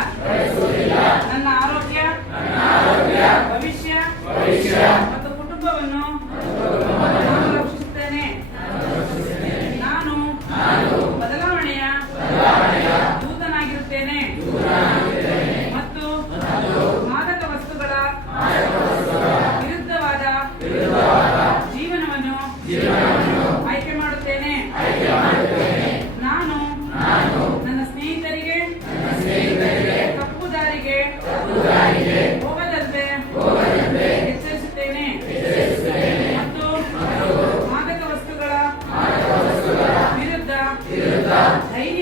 Jaya! Aí